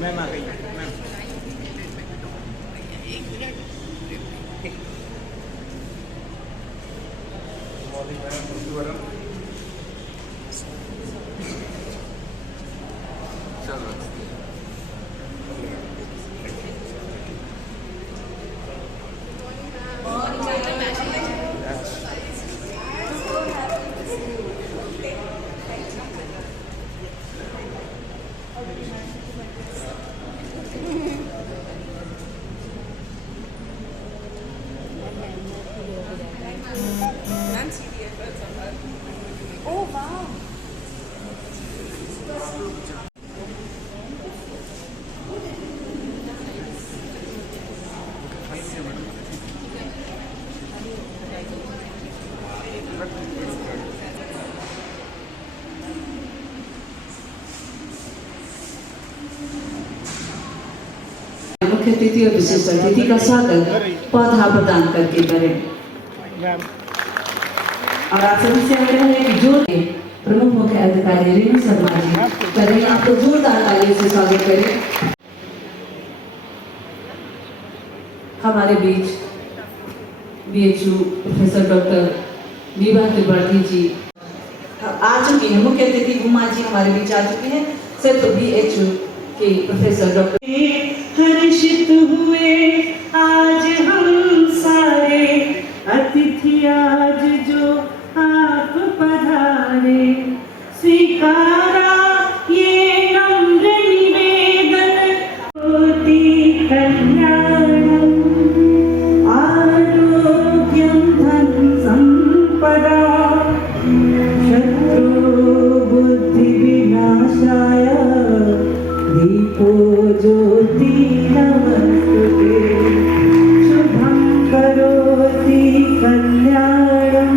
Ma'am आ गई ma'am. Morning ma'am. Oh wow. मुख्य अतिथि और विशिष्ट अतिथि का स्वागत पौधा प्रदान करके करें। और आप सभी से आग्रह है कि जो प्रमुख मुख्य अधिकारी रेणु शर्मा जी करें, आपको जोरदार तालियों से स्वागत करें। हमारे बीच BHU professor doctor Vibha Tripathi ji आ चुकी हैं। मुख्य अतिथि उमा जी हमारे बीच आ चुकी हैं। सिर्फ बीएचयू के प्रोफेसर डॉक्टर हर्षित हुए आज हम सारे अतिथि आज जो आप पधारे, स्वीकारा ये नम्र निवेदन, होती कल्याणम आरोग्यम धन संपदा शत्रु बुद्धि विनाशाय दीपो ज्योति नमस्तुते शुभं करोति कल्याणं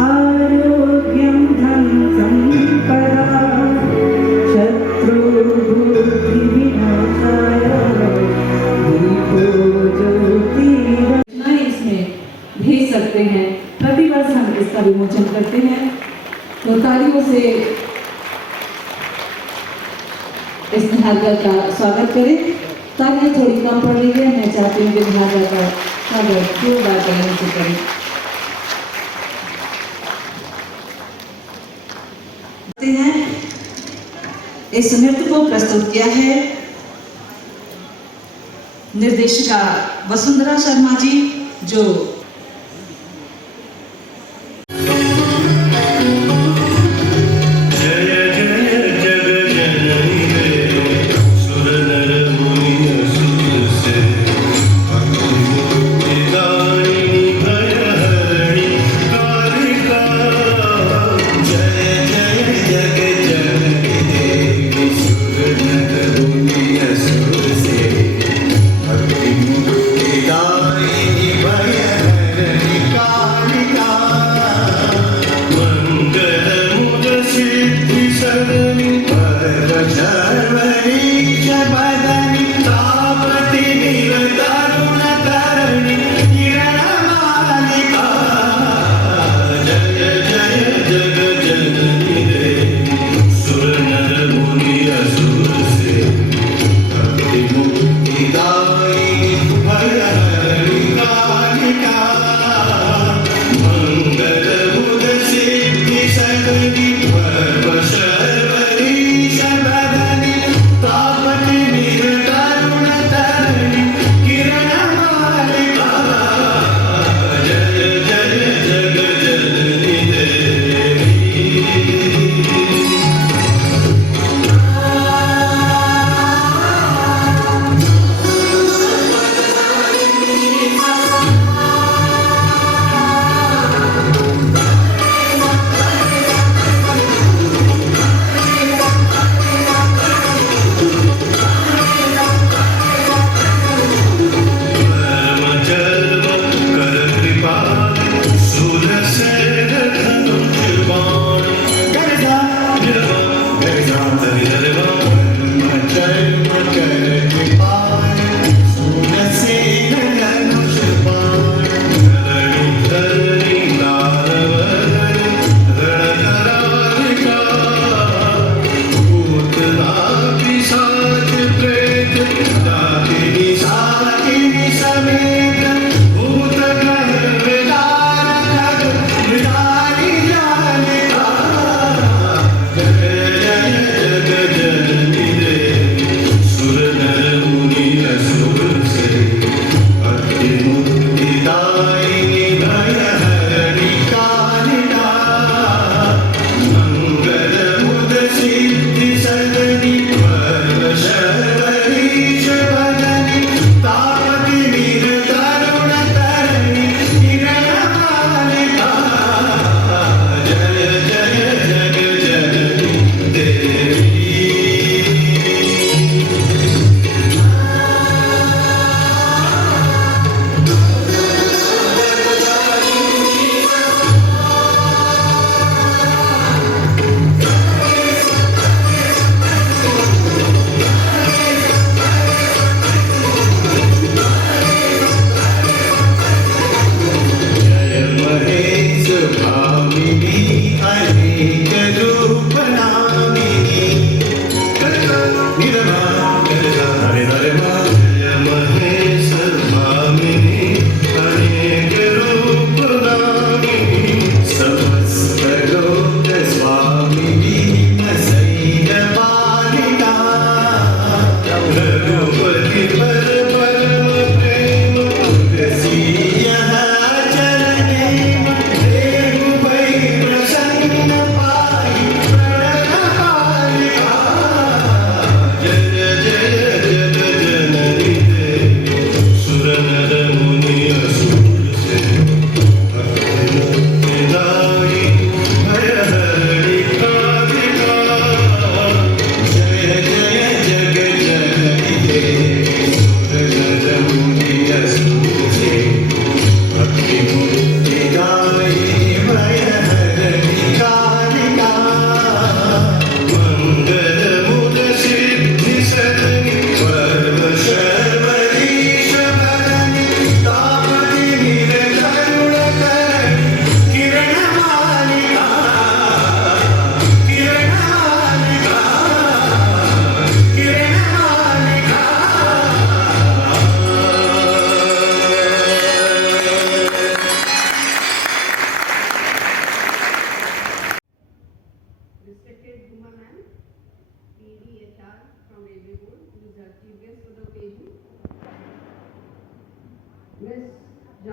आरोग्यं धन संपदा शत्रु बुद्धि विनाशाय दीपो ज्योति। इसमें भेज सकते हैं। प्रतिवर्ष हम इसका विमोचन करते हैं, तो तालियों से इस निहारिका का स्वागत करें। तालियां थोड़ी कम पड़ रही है, मैं चाहती हूँ कि निहारिका का स्वागत जोरदार करने से करें। इस नृत्य को प्रस्तुत किया है निर्देशिका वसुंधरा शर्मा जी, जो Bye.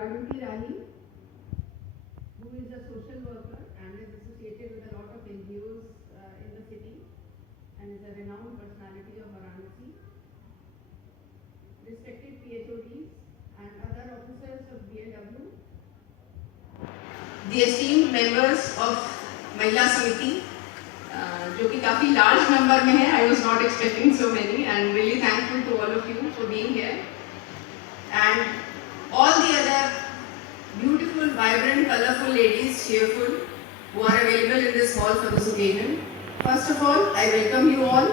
Varanti Rahi, who is a social worker and is associated with a lot of NGOs in the city and is a renowned personality of Varanasi. Respected PHODs and other officers of BLW, the esteemed members of Mahila Samiti, जो कि काफ़ी large number में है. I was not expecting so many and really thankful to all of you for being here. And all the other beautiful, vibrant, colorful ladies, cheerful, who are available in this hall for this occasion. First of all, I welcome you all.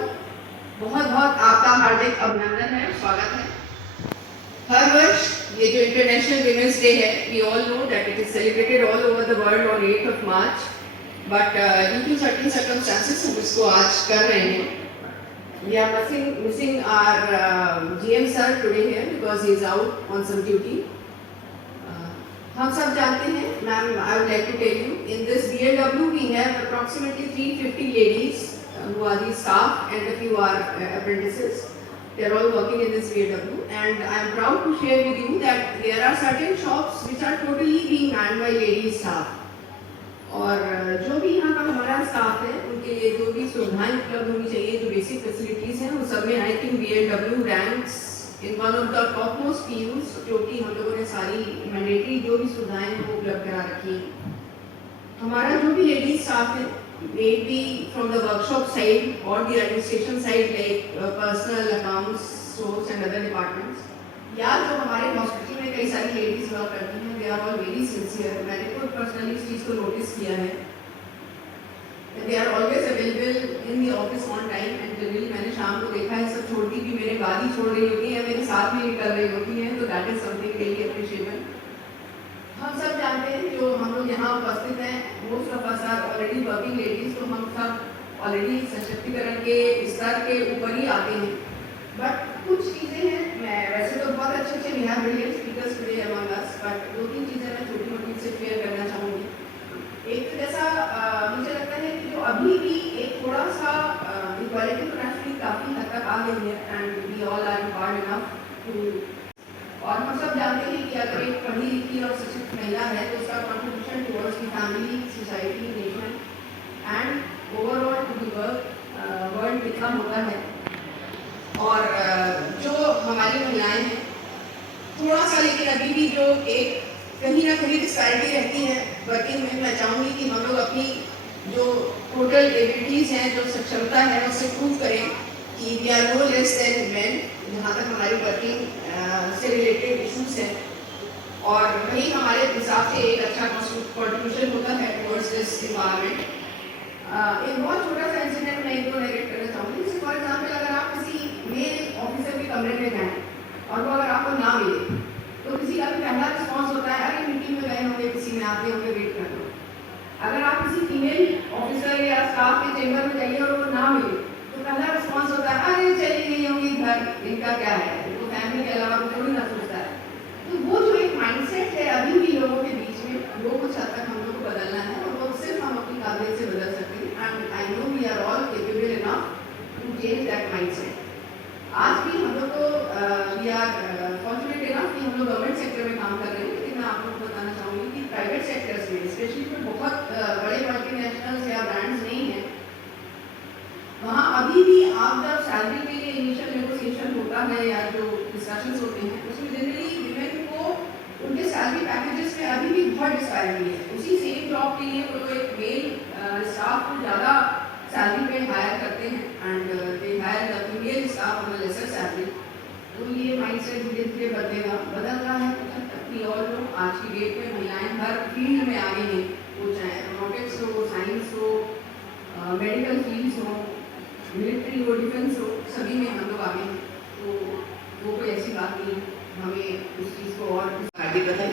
बहुत बहुत आपका हार्दिक अभिनंदन है, स्वागत है. हर वर्ष ये जो इंटरनेशनल विमेंस डे है, we all know that it is celebrated all over the world on 8th of March. But due to certain circumstances, हम इसको आज कर रहे हैं. We are missing our GM sir today here because he is out on some duty. हम सब जानते हैं, ma'am, I would like to tell you, in this BLW we have approximately 350 ladies who are the staff and a few are apprentices. They are all working in this BLW, and I am proud to share with you that there are certain shops which are totally being manned by ladies staff. और जो भी यहाँ का हमारा staff है उनके लिए जो भी सुविधाएं उपलब्ध होनी चाहिए, जो बेसिक फैसिलिटीज़ हैं, उन सब में I think BLW ranks in one of the top most PUs, जो कि हम लोगों ने सारी मैंडेटरी जो भी सुविधाएं हैं वो उपलब्ध करा रखी हैं. हमारा जो भी लेडीज स्टाफ है, may be from the workshop side और the administration side like personnel accounts, stores and other departments, या जो हमारे हॉस्पिटल में कई सारी लेडीज वर्क करती हैं, they are all very sincere. मैंने खुद पर्सनली इस चीज़ को नोटिस किया है. They are always available in the office on time and generally मैंने शाम को देखा है सब छोड़ती भी मेरे बाद ही छोड़ रही होती हैं, मेरे साथ में निकल रही होती हैं. तो that is something really appreciable. हम सब जानते हैं जो हम लोग यहाँ उपस्थित हैं, most of us are already working ladies, तो हम सब ऑलरेडी सशक्तिकरण के स्तर के ऊपर ही आते हैं. बट कुछ चीज़ें हैं, मैं वैसे तो बहुत अच्छे we have brilliant speakers today among us, but दो तीन चीज़ें मैं छोटी मोटी से शेयर करना चाहूँगी. एक तो जैसा मुझे लगता है कि जो अभी भी एक थोड़ा सा इक्वालिटी तो नेचुरली काफ़ी हद तक आ गई है and we all are empowered enough too. और हम सब जानते हैं कि अगर एक पढ़ी लिखी और शिक्षित महिला है तो उसका contribution towards the family, society, nation and overall to the world कितना होता है. और जो हमारी महिलाएं हैं थोड़ा सा, लेकिन अभी भी जो एक कहीं ना कहीं डिस्पैरिटी रहती है वर्किंग में. मैं चाहूँगी कि हम लोग अपनी जो टोटल एबिलिटीज़ हैं, जो सक्षमता है, उससे प्रूव करें कि we are no less than men, जहाँ तक हमारी वर्किंग से रिलेटेड इशूज़ हैं. और वही हमारे हिसाब से एक अच्छा कॉन्ट्रीब्यूशन होता है टुवर्ड्स दिस इन्वायरमेंट. एक बहुत छोटा सा इंसिडेंट मैं इनको नेगेट करना चाहूँगी. जैसे फॉर एग्जाम्पल, अगर आप किसी मेल ऑफिसर के कमरे में जाएँ और वो अगर आपको ना मिले तो किसी का भी पहला रिस्पॉन्स होता है, अरे मीटिंग में गए होंगे, किसी में आते होंगे, वेट कर लो. अगर आप किसी फीमेल ऑफिसर या स्टाफ के चेंबर में जाइए और वो ना मिले तो पहला रिस्पॉन्स होता है, अरे चली गई होंगी घर, इनका क्या है, तो फैमिली के अलावा कुछ थोड़ी ना सोचता है. तो वो जो एक माइंडसेट है अभी भी लोगों के बीच में, वो कुछ हद तक हम लोग को बदलना है और वो सिर्फ हम अपनी काबिलियत से बदल सकते हैं. And I know we are all capable enough to change that mindset. आज भी हम लोग को वी आर फॉर्चुनेट इनफ कि हम लोग गवर्नमेंट सेक्टर में काम कर रहे हैं, लेकिन मैं आप लोग को बताना चाहूँगी कि प्राइवेट सेक्टर्स में, स्पेशली जो बहुत बड़े मल्टीनेशनल्स या ब्रांड्स नहीं हैं, वहाँ अभी भी आप जब सैलरी के लिए इनिशियल नेगोशिएशन होता है या जो डिस्कशंस होते हैं, उसमें जनरली विमेन को उनके सैलरी पैकेजेस में अभी भी बहुत डिस्पैरिटी है. उसी सेम जॉब के लिए वो लोग एक मेल स्टाफ को ज़्यादा सैलरी पे हायर करते हैं and they hire the female staff on a lesser salary. तो ये माइंडसेट धीरे धीरे बदल रहा है. अपनी और लोग आज की डेट में महिलाएं हर फील्ड में आगे हैं, वो चाहे रोबोटिक्स हो, साइंस हो, मेडिकल फील्ड्स हो, मिलिट्री हो, डिफेंस हो, सभी में हम लोग आगे हैं. तो वो कोई ऐसी बात नहीं है, हमें उस चीज़ को और आगे बताएं.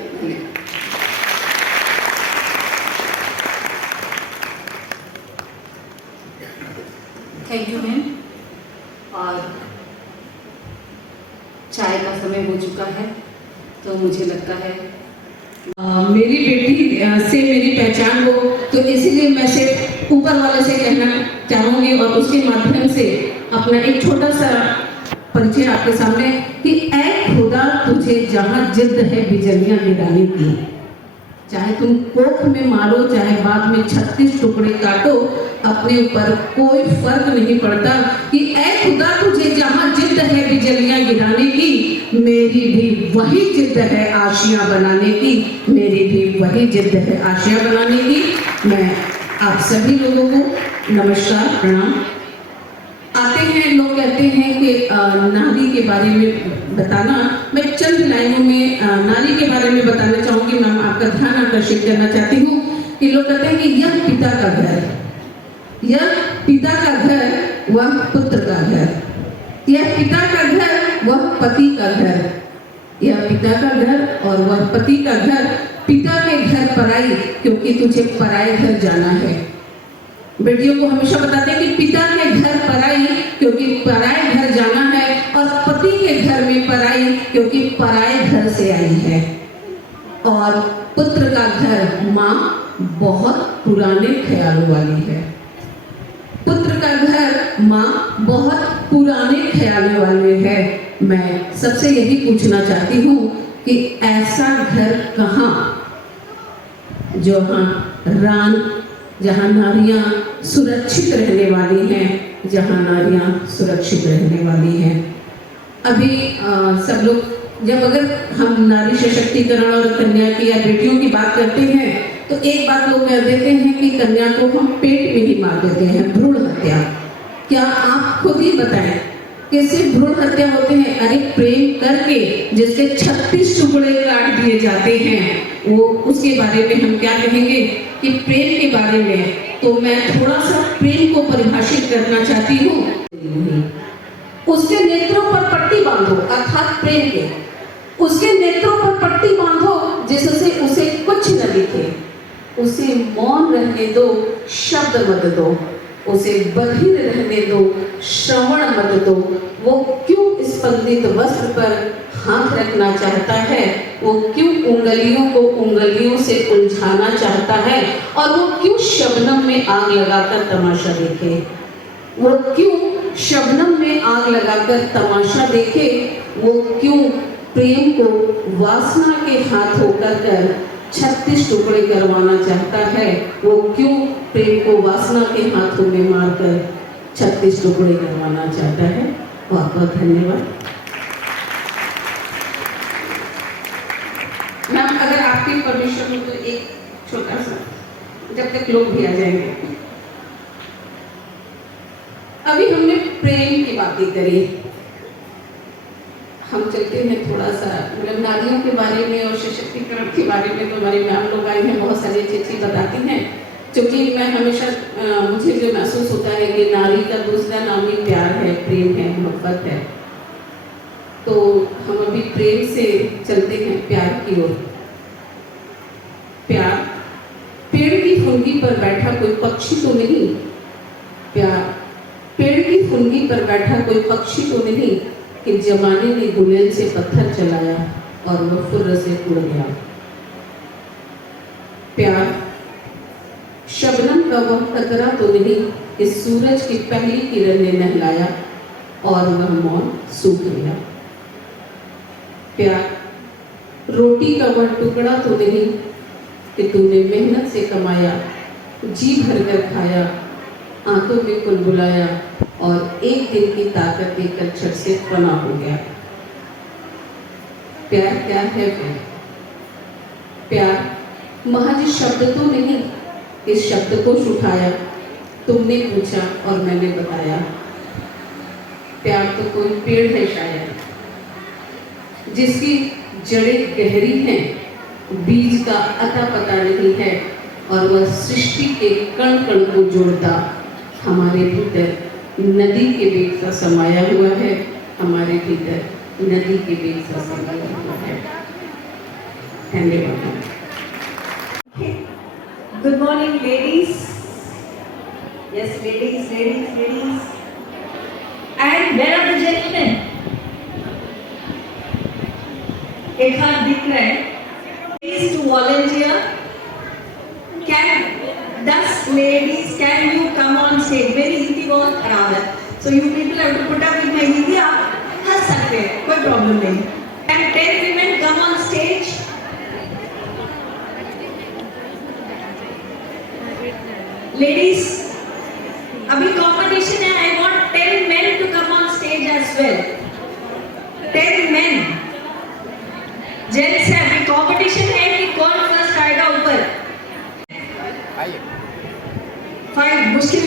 Thank you ma'am. और चाय का समय हो चुका है, तो मुझे लगता है मेरी बेटी से मेरी पहचान हो, तो इसीलिए मैं सिर्फ ऊपर वाले से कहना चाहूँगी और उसके माध्यम से अपना एक छोटा सा परिचय आपके सामने कि ऐ खुदा तुझे जहां जिद है बिजलियां गिराने की, चाहे तुम कोख में मारो चाहे बाद में 36 टुकड़े काटो, अपने ऊपर कोई फर्क नहीं पड़ता कि ऐ खुदा तुझे जहां जिद है बिजलियां गिराने की, मेरी भी वही जिद है आशियां बनाने की, मेरी भी वही जिद है आशियां बनाने की। मैं आप सभी लोगों को नमस्कार प्रणाम। आते हैं लोग कहते हैं कि नारी के बारे में बताना, मैं चंद लाइनों में नारी के बारे में बताना चाहूँगी। मैं आपका ध्यान आकर्षित करना चाहती हूँ कि लोग कहते हैं कि यह पिता का घर, यह पिता का घर वह पुत्र का घर, यह पिता का घर वह पति का घर, यह पिता का घर और वह पति का घर। पिता के घर पराई क्योंकि तुझे पराए घर जाना है। बेटियों को हमेशा बताते हैं कि पिता के घर पराई क्योंकि पराए घर जाना है, और पति के घर में पराई क्योंकि पराए घर से आई है। और पुत्र का घर माँ बहुत पुराने ख्यालों वाली है, पुत्र का घर माँ बहुत पुराने ख्यालों वाले है। मैं सबसे यही पूछना चाहती हूँ कि ऐसा घर कहाँ जहाँ नारियां सुरक्षित रहने वाली हैं, जहाँ नारियां सुरक्षित रहने वाली हैं। अभी सब लोग जब अगर हम नारी सशक्तिकरण और कन्या की या बेटियों की बात करते हैं तो एक बात लोग कह देते हैं कि कन्या को हम पेट में ही मार देते हैं, भ्रूण हत्या। क्या आप खुद ही बताएं कैसे भ्रूण हत्या होते हैं? अरे प्रेम करके जिसके 36 टुकड़े काट दिए जाते हैं, वो उसके बारे में हम क्या कहेंगे कि प्रेम के बारे में। तो मैं थोड़ा सा प्रेम को परिभाषित करना चाहती हूँ। उसके नेत्रों पर पट्टी बांधो, अर्थात प्रेम के उसके नेत्रों पर पट्टी बांधो जिससे उसे कुछ न दिखे, उसे मौन रहने दो, शब्द मत दो, उसे बधिर रहने दो, श्रवण मत दो। वो क्यों स्पंदित वस्त्र पर हाथ रखना चाहता है, वो क्यों उंगलियों को उंगलियों से उलझाना चाहता है, और वो क्यों शबनम में आग लगाकर तमाशा देखे, वो क्यों शबनम में आग लगाकर तमाशा देखे, वो क्यों प्रेम को वासना के हाथ होकर कर 36 टुकड़े करवाना चाहता है, वो क्यों प्रेम को वासना के हाथों में मारकर 36 टुकड़े करवाना चाहता है। बहुत बहुत धन्यवाद। मैम अगर आपकी परमिशन हो तो एक छोटा सा, जब तक लोग भी आ जाएंगे। अभी हमने प्रेम की बातें करी, हम चलते हैं थोड़ा सा मतलब नारियों के बारे में और सशक्तिकरण के बारे में। तो हमारी मैम लोग आई हैं, बहुत सारी चीज़ें बताती हैं, क्योंकि मैं हमेशा मुझे जो महसूस होता है कि नारी का दूसरा नाम ही प्यार है, प्रेम है, मोहब्बत है। तो हम अभी प्रेम से चलते हैं प्यार की ओर। प्यार पेड़ की फुनगी पर बैठा कोई पक्षी तो नहीं, प्यार पेड़ की फुनगी पर बैठा कोई पक्षी तो नहीं कि जमाने ने गुलेल से पत्थर चलाया और वह फुर्र से उड़ गया। प्यार शबनम का वह कतरा तो नहीं कि सूरज की पहली किरण ने नहलाया और वह मौन सूख गया। प्यार रोटी का वह टुकड़ा तो नहीं कि तूने मेहनत से कमाया, जी भर कर खाया, आंखों में कुलबुलाया और एक दिन की ताकत देकर छठ से फना हो गया। प्यार क्या है फिर? प्यार महज शब्द तो नहीं, इस शब्द को उठाया, तुमने पूछा और मैंने बताया। प्यार तो कोई पेड़ है शायद, जिसकी जड़ें गहरी हैं, बीज का अता पता नहीं है, और वह सृष्टि के कण कण को जोड़ता हमारे भीतर नदी के वेग सा समाया हुआ है, हमारे भीतर नदी के वेग सा समाया हुआ है। धन्यवाद। Good morning, ladies. Yes, ladies, ladies, ladies. And where are the gentlemen? एक हाथ दिख रहा है. Please to volunteer. Can you come on stage? Very easy work around it. So you people have to put up with my Hindi.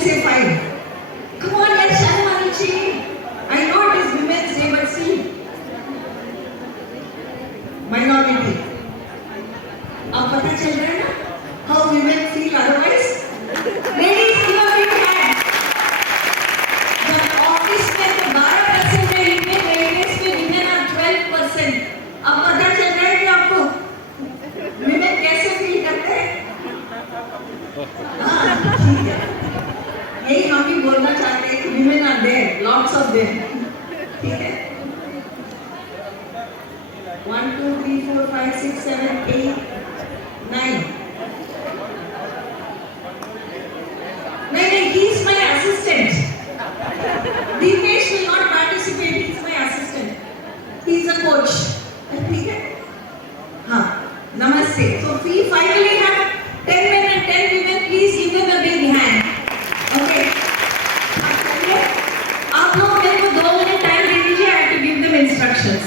say 5. Come on, let's shine on each. I know it is Women's Day, but see, minority. अब पता चल रहा है ना? How women feel otherwise? Ladies, give a big hand. जब office में तो 12% है, इनमें लेडीज में women are 12%. अब पता चल रहा है कि आपको women कैसे फील करते हैं? हाँ, ठीक है. यही हम भी बोलना चाहते हैं कि women are there, lots of them. ठीक है? 1, 2, 3, 4, 5, 6, 7, 8, 9. नहीं, he is my assistant. Deepesh will not participate. He is my assistant. He is a coach. ठीक है? हाँ, नमस्ते. So we finally have 10 men and 10 women. Please give them a big hand. Okay. अब चलिए, आप लोग मेरे को 2 मिनट टाइम दे दीजिए. I have to give them instructions.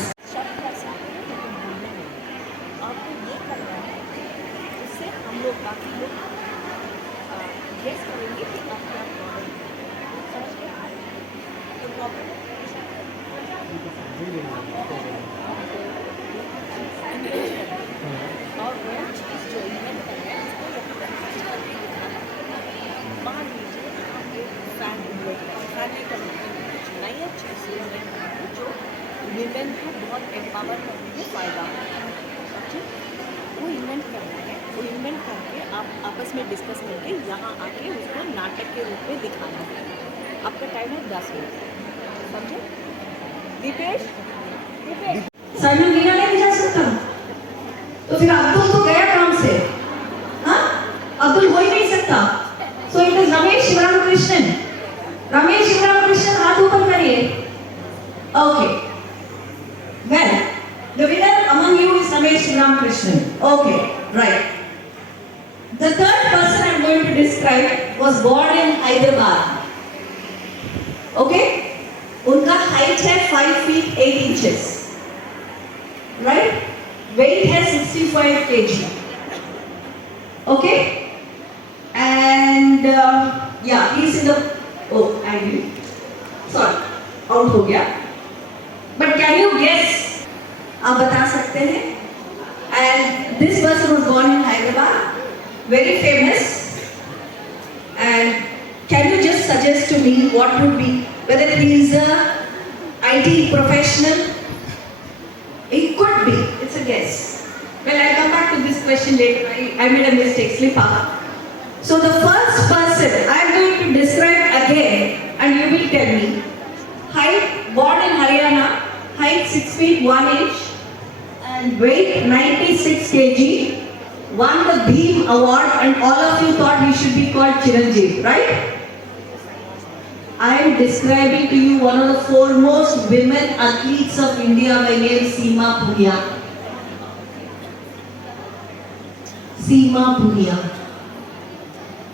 Women को बहुत एम्पावर करने में फ़ायदा है. वो इन्वेंट करना है. वो इन्वेंट करके आप आपस में डिस्कस करके यहाँ आके उसको नाटक के रूप में दिखाना है. आपका टाइम है 10 मिनट. समझे? दीपेश साइमन वीना नहीं जा सकता, तो फिर अब्दुल तो गया काम से. हाँ, अब्दुल हो ही नहीं सकता. So it is Ramesh Sivaramakrishnan. Ramesh Sivaramakrishnan, हाथ ऊपर करिए. Okay. Well, the winner among you is Ramesh Shivaramkrishnan. Okay, right. The third person I am going to describe was born in Hyderabad. Okay? उनका height है 5 feet 8 inches. Right? Weight है 65 kg. Okay? And yeah, he's in the. Oh, I agree. Sorry, out हो गया. But can you guess? आप बता सकते हैं? And this person was born in Hyderabad, very famous. And can you just suggest to me what would be, whether he is a IT professional? It could be. It's a guess. Well, I'll come back to this question later. I made a mistake. Slip up. So the first person I am going to describe again, and you will tell me. Height, born in Haryana. Height 6 feet 1 inch and weight 96 kg. Won the Bheem Award, and all of you thought he should be called Chiranjeev, right? I am describing to you one of the foremost women athletes of India by name Seema Punia. Seema Punia,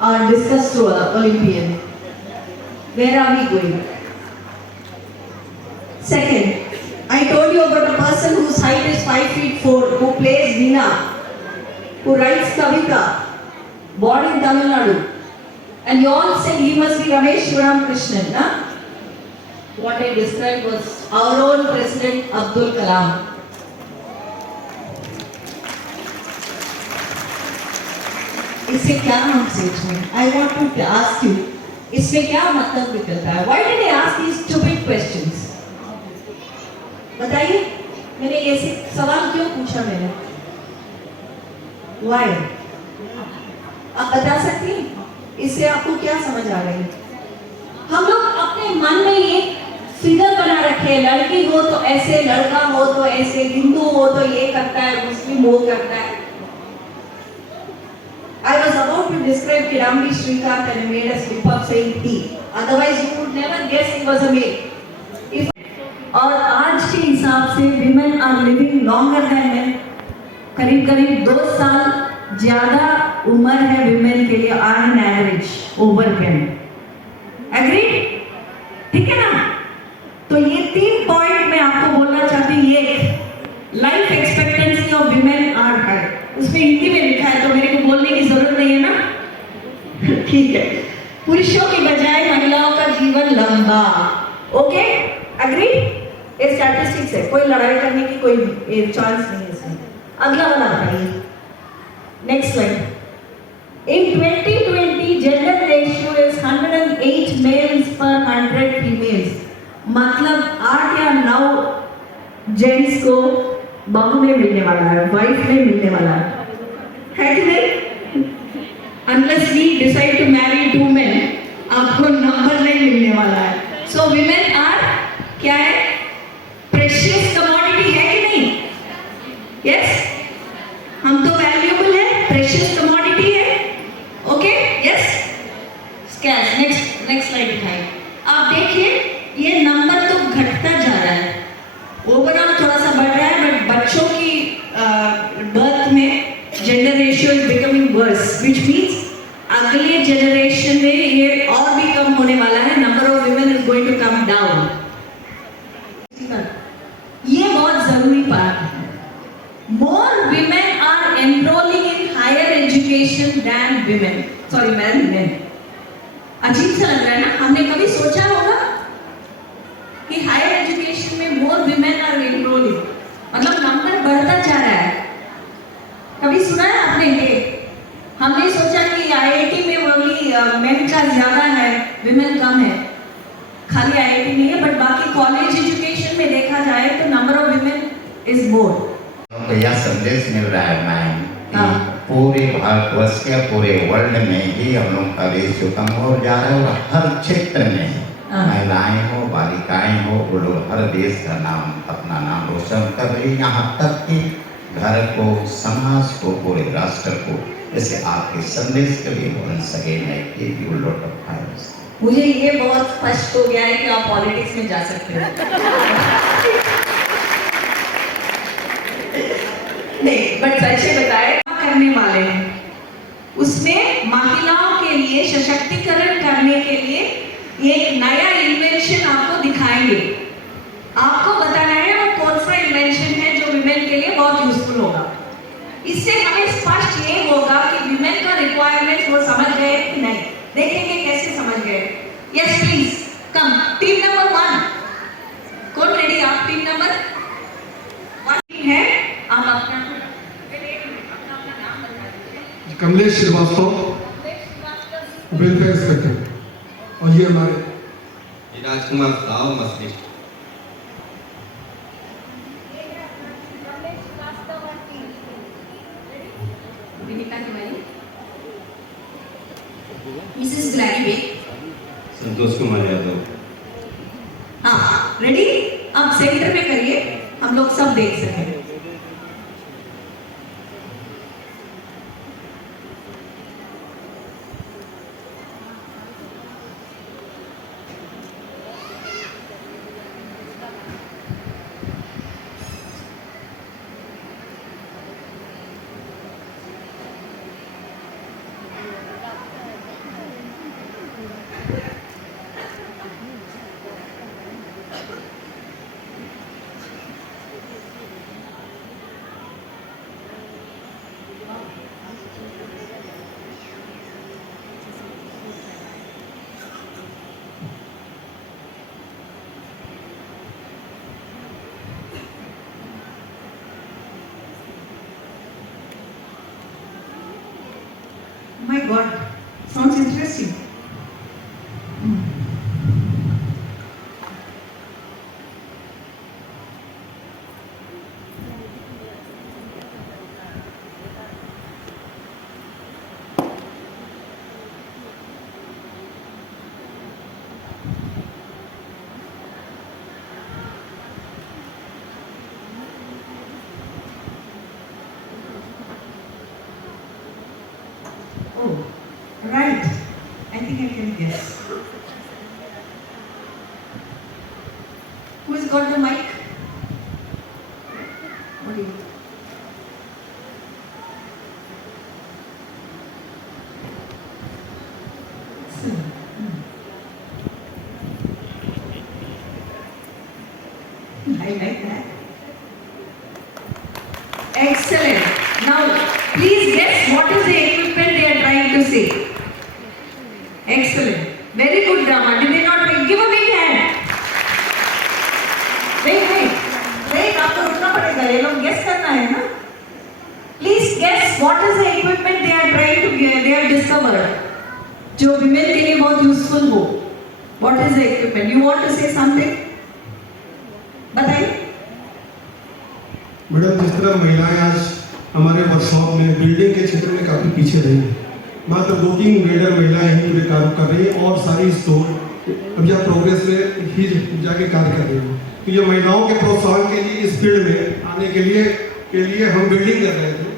our discus thrower, Olympian. Where are we going? Second, I told you about a person whose height is 5 feet 4, who plays Veena, who writes Kavita, born in Tamil Nadu. And you all said he must be Ramesh Shivaramkrishnan, huh? What I described was our own President Abdul Kalam. इससे क्या message है? I want to ask you, इसमें क्या मतलब निकलता है? Why did I ask these stupid questions? बताइए, मैंने ये सवाल क्यों पूछा मैंने? Why? आप बता सकती हैं? इससे आपको क्या समझ आ रही है? हम लोग अपने मन में ये फिगर बना रखे हैं, लड़की हो तो ऐसे, लड़का हो तो ऐसे, हिंदू हो तो ये करता है, मुस्लिम वो करता है. I was about to describe Kidambi Srikanth and I made a slip up saying T. Otherwise you would never guess he was a male. और आज के हिसाब से women are living longer than men. करीब 2 साल ज्यादा उम्र है women के लिए on average over men. Agreed? ठीक है ना? तो ये 3 पॉइंट मैं आपको बोलना चाहती हूँ. ये life expectancy of women are high. उसमें हिंदी में लिखा है तो मेरे को बोलने की जरूरत नहीं है ना? ठीक है. पुरुषों की बजाय स्टैटिस्टिक्स है, कोई लड़ाई करने की कोई चांस नहीं है इसमें। अगला वाला बताइए, next slide. In 2020, gender ratio is 108 males per 100 females. मतलब 8 या 9 जेंट्स को बहू में मिलने वाला है, वाइफ में मिलने वाला है कि नहीं? Unless we decide to marry 2 men, आपको नंबर नहीं मिलने वाला है। So women are क्या है? Precious commodity है कि नहीं? Yes? हम तो valuable है, precious commodity है। Okay, yes, skies. Next slide दिखाइए। आप देखिए ये नंबर तो घटता जा रहा है, ओवरऑल थोड़ा सा बढ़ रहा है, बट बच्चों की बर्थ में gender ratio is becoming worse, which means अगले जनरेशन में ये और भी कम होने वाला है। Number of women is going to come down. ये बहुत जरूरी बात है। More women are enrolling in higher education than men. अजीब सा लग रहा है ना? हमने कभी सोचा होगा कि हायर एजुकेशन में more women are enrolling, मतलब नंबर बढ़ता जा रहा है। कभी सुना है आपने ये? हमने सोचा कि IIT में ओनली मेन का ज्यादा है, विमेन कम है। खाली IIT नहीं है, बट बाकी कॉलेज एजुकेशन में देखा जाए तो number of women is more. तो यह संदेश मिल रहा है मैम कि पूरे भारतवर्ष के पूरे वर्ल्ड में ही हम लोग का रेशियो कम हो जा रहा है, और हर क्षेत्र में महिलाएं हो, बालिकाएं हो, वो लोग हर देश का नाम, अपना नाम रोशन कर रही है, यहाँ तक कि घर को, समाज को, पूरे राष्ट्र को। जैसे आपके संदेश के लिए once again I give you a lot of thanks। मुझे ये बहुत स्पष्ट हो गया है कि आप पॉलिटिक्स में जा सकते हैं। नहीं, बट सच्चे बताए करने वाले हैं, उसमें महिलाओं के लिए सशक्तिकरण करने के लिए एक नया इन्वेंशन आपको दिखाएंगे। आपको बताना है वो कौन सा इन्वेंशन है जो विमेन के लिए बहुत यूजफुल होगा। इससे हमें स्पष्ट ये होगा कि विमेन का रिक्वायरमेंट वो समझ गए कि नहीं। देखेंगे कैसे समझ गए। Yes please come. Team number 1 कौन रेडी? आप टीम नंबर 1 है। आप अपना कमलेश श्रीवास्तव, वेलफेयर इंस्पेक्टर, और ये हमारे राजकुमार साव मस्जिद। Mrs गुलारी bag, Santosh Kumar Yadav. हाँ रेडी? अब सेंटर में करिए, हम लोग सब देख सकें। My God, sounds interesting. Oh, right. I think I can guess. Who has got the mic? What do you? I like that. Excellent. Now, please guess what is the equipment they are trying to say. Excellent. Very good drama. Did they not make? Give a big hand. Wait. रुकना पड़ेगा, ये लोग guess करना है ना. Please guess what is the equipment they are trying to they are discovered जो women के लिए बहुत यूजफुल हो. What is the equipment? You want to say something? बताइए. मैडम, जिस तरह महिलाएं आज हमारे वर्कशॉप में बिल्डिंग के क्षेत्र में काफ़ी पीछे रही हैं, मात्र 2-3 वेल्डर महिलाएं ही पूरे कार्य कर रही हैं और सारी स्टोर अब यह प्रोग्रेस में ही जाके कार्य कर रही हैं. तो ये महिलाओं के प्रोत्साहन के लिए इस फील्ड में आने के लिए हम बिल्डिंग कर रहे थे.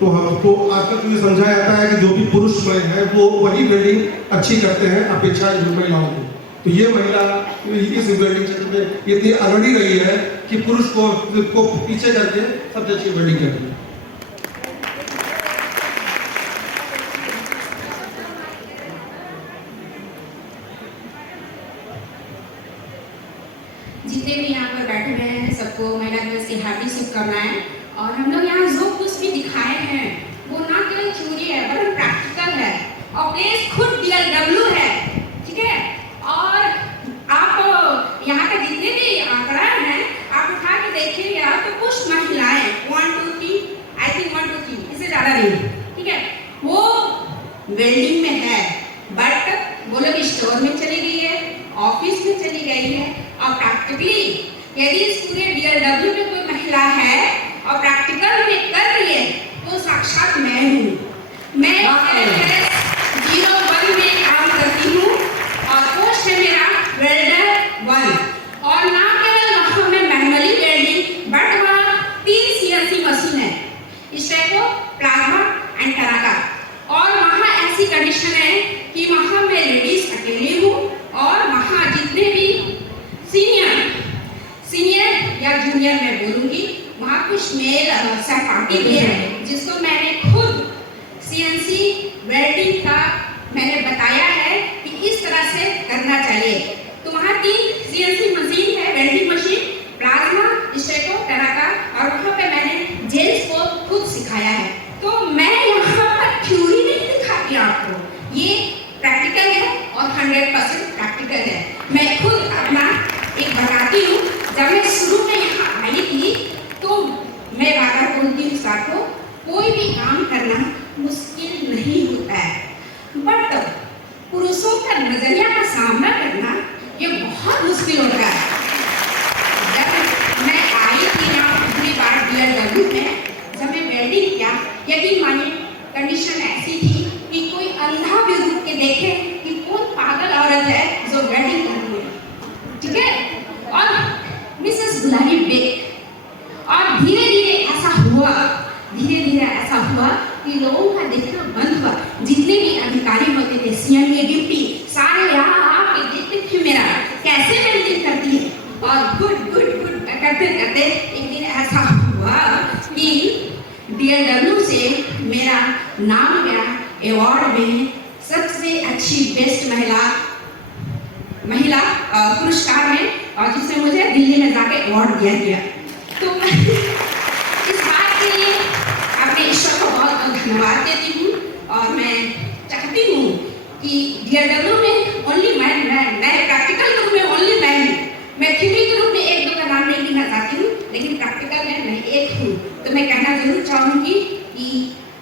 तो हमको आज तक ये समझाया जाता है कि जो भी पुरुष हैं वो वही बिल्डिंग अच्छी करते हैं अपेक्षा महिलाओं की. तो ये महिला इस बिल्डिंग क्षेत्र में इतनी अग्रणी रही है कि पुरुष को पीछे करके सबसे अच्छी बिल्डिंग कर रही है. जितने भी यहाँ पर बैठे हुए हैं सबको महिला दिवस की हार्दिक शुभकामनाएं. और हम लोग यहाँ जो कुछ भी दिखाए हैं वो ना केवल थ्योरी है बल्कि प्रैक्टिकल है और प्लेस खुद DLW है. ठीक है. और आप यहाँ के जितने भी आंकड़ा हैं आप उठा के देखिएगा तो कुछ महिलाएं 1 2 3 आई थिंक 1 2 3 इससे ज़्यादा नहीं. ठीक है. वो वेल्डिंग में है बट वो लोग स्टोर में चली गई है, ऑफिस में चली गई है. और प्रैक्टिकली यदि इस पूरे DLW में कोई महिला है और प्रैक्टिकल में कर रही है तो साक्षात मैं हूँ. मैं 01 में काम करती हूँ और पोस्ट है मेरा वेल्डर 1. और ना केवल वहाँ में मैनुअली वेल्डिंग बट वहाँ 3 CNC मशीन है, स्टेको, प्लाज्मा एंड टराका. और वहाँ ऐसी कंडीशन है कि वहाँ मैं लेडीज अकेली हूँ और वहाँ जितने भी सीनियर या जूनियर मैं बोलूँगी, वहाँ कुछ मेल सहपाठी भी है जिसको मैंने खुद CNC वेल्डिंग का मैंने बताया है कि इस तरह से करना चाहिए. तो वहाँ 3 CNC मशीन है, वेल्डिंग मशीन, प्लाज्मा, स्टेको, टराका. और वहाँ पे मैंने जेंट्स को खुद सिखाया है. तो मैं यहाँ पर थ्योरी नहीं दिखाती आपको, ये प्रैक्टिकल है और 100% प्रैक्टिकल है. मैं खुद अपना एक बताती हूँ. जब मैं शुरू में यहाँ आई थी तो मैं बार-बार बोलती हूँ सबको, कोई भी काम करना मुश्किल नहीं होता है बट पुरुषों का नजरिया का सामना करना ये बहुत मुश्किल होता है. जब मैं आई थी यहाँ दूसरी बार DLW में, जब मैं वेल्डिंग किया, यदि मानिए कंडीशन ऐसी थी कि कोई अंधा भी रुक के देखे कि कौन पागल औरत है जो वेल्डिंग कर रही है. ठीक है. और मिसेस गुलारी बेग. और धीरे धीरे ऐसा हुआ कि लोगों का देखना बंद हुआ. जितने भी अधिकारी होते थे, CM ड्यूटी, सारे यहाँ आके देखते थे मेरा कैसे वेल्डिंग करती है. और गुड करते करते एक दिन ऐसा हुआ कि DLW से मेरा नाम गया अवार्ड में सबसे अच्छी बेस्ट महिला पुरस्कार में, और जिसमें मुझे दिल्ली में जाके अवार्ड दिया गया. तो इस बात के लिए अपने ईश्वर को बहुत बहुत धन्यवाद देती हूँ. और मैं चाहती हूँ कि DLW में ओनली मैं प्रैक्टिकल ग्रुप में ओनली मैं हूँ. मैं थ्योरी ग्रुप में 1-2 का नाम नहीं गिनना चाहती हूँ लेकिन प्रैक्टिकल में मैं एक हूँ. तो मैं कहना जरूर चाहूँगी कि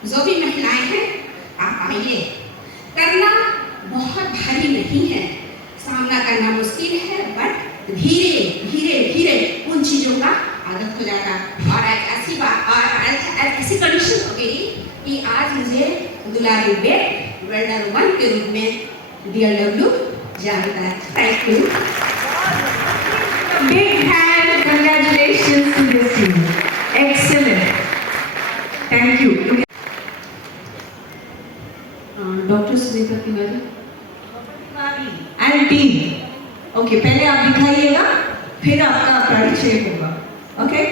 जो भी महिलाएं हैं आप आइए. करना बहुत भारी नहीं है, सामना करना मुश्किल है बट धीरे उन चीज़ों का आदत हो जाता. और ऐसी बात और ऐसी कंडीशन हो गई कि आज मुझे दुलारी बेग वेल्डर 1 के रूप में DLW जानता है. Thank you. Big hand, congratulations to this team. Excellent. Thank you. Doctor Sunita Tiwari And team. Okay, पहले आप दिखाइएगा, फिर आपका परिचय होगा. Okay?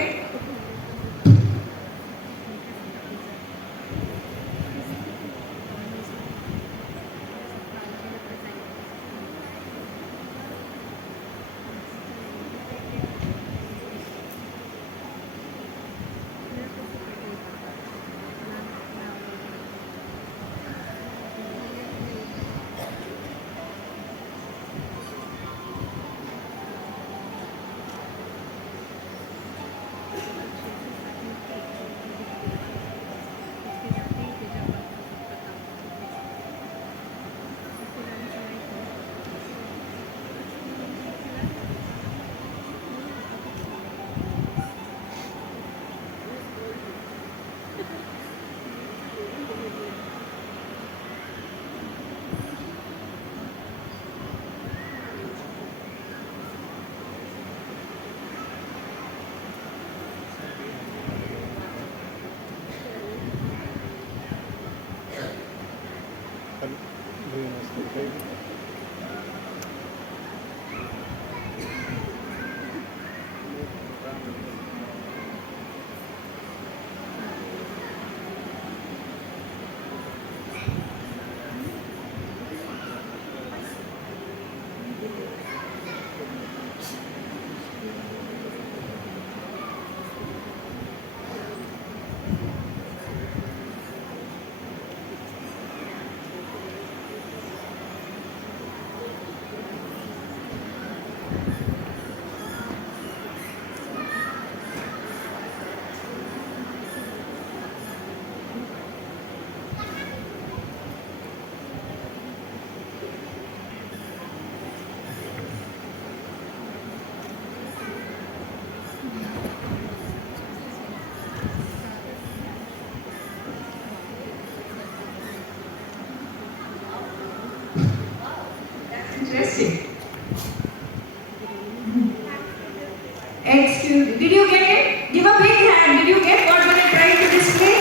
Did you get it? Give a big hand. Did you get what we are trying to display?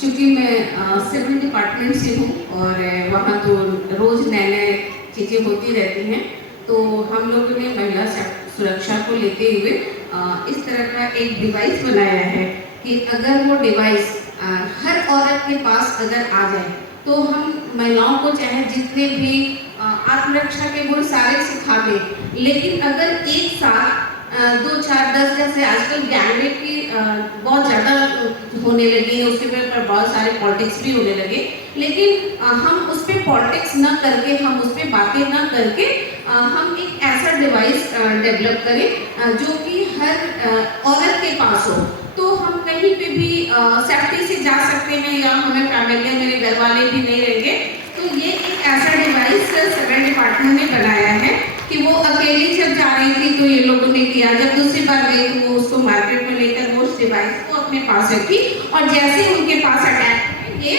चूँकि मैं civil department से हूँ और वहाँ तो रोज़ नए नए चीज़ें होती रहती हैं, तो हम लोगों ने महिला सुरक्षा को लेते हुए इस तरह का एक डिवाइस बनाया है कि अगर वो डिवाइस हर औरत के पास अगर आ जाए तो हम महिलाओं को चाहे जितने भी आत्मरक्षा के गुण सारे सिखा दें, लेकिन अगर एक साथ 2, 4, 10 जैसे आजकल गैंगरेप की बहुत ज़्यादा होने लगी है, उसके ऊपर बहुत सारे पॉलिटिक्स भी होने लगे, लेकिन हम उस पर पॉलिटिक्स ना करके, हम उस पर बातें ना करके हम एक ऐसा डिवाइस डेवलप करें जो कि हर औरत के पास हो, तो हम कहीं पे भी सेफ्टी से जा सकते हैं या हमें फैमिली मेरे घर वाले भी नहीं रहेंगे। तो ये एक ऐसा डिवाइस सिविल डिपार्टमेंट ने बनाया है कि वो अकेली जब जा रही थी तो ये लोगों ने किया, जब दूसरी बार गई तो वो उसको मार्केट में लेकर वो उस डिवाइस को अपने पास रखी और जैसे उनके पास अटैक ये